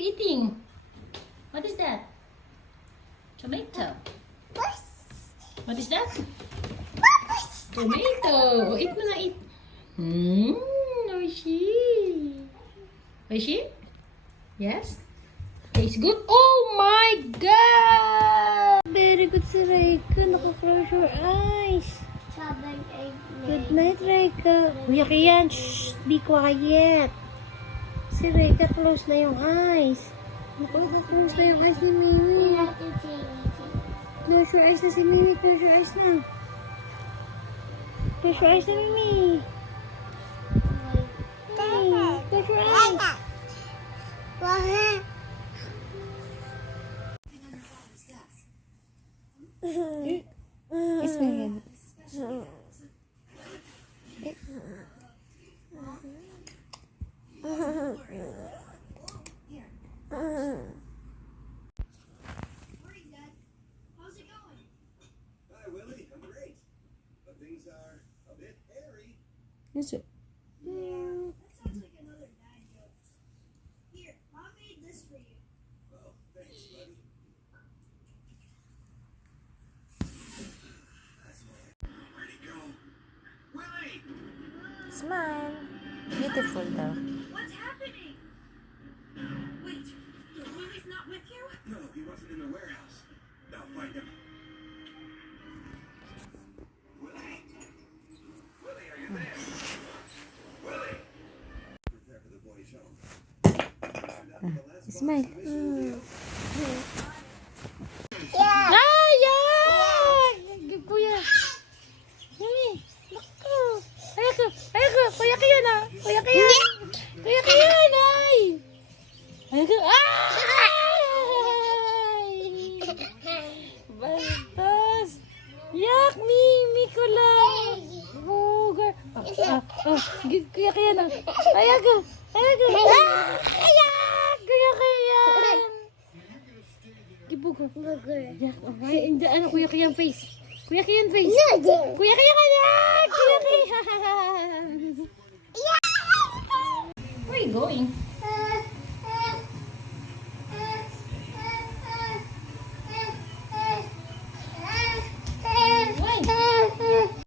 eating? What is that? Tomato. What is that? Tomato. Oh, eat mo na, eat. Oishi. Oishi? Yes? Tastes good? Oh my God! Very good si Reika. Naka-close your eyes. Good night, Reika. Kuya Kian, shh, be quiet. Si Reika, close na yung eyes. Close na yung eyes ni Mimi. Close your eyes na si Mimi. Close your eyes na. Close your eyes na, Mimi. Close your eyes. It's my hand. How's it going? Hi, Willie. I'm great. But things are a bit hairy. Is it? That sounds like another dad joke. Here, Mom made this for you. Oh, thanks, buddy. Where'd he go? Willie! Smile. Beautiful daw. What's happening? Wait, Willie's not with you? No, he wasn't in the warehouse. I'll find him. Willie? Willie, are you there? Willie! Prepare for the boys' home. Smile. Ay! Kuya. Mimi. Naku. Ayoko. Ayoko. Kuya Kian ah. Kuya Kian. Kuya Kian ay. Ayoko. Ay! Bastos. Yak, Mimi ko lang. Bugar. Kuya Kian ah. Ayoko. Ayoko. Ayak! Kuya Kian. Gibugar. Yak. Ay, hindi. Ano, Kuya Kian face. Kuya Kian face. Kuya Kian ayak! Kuya Kian. Where are you going?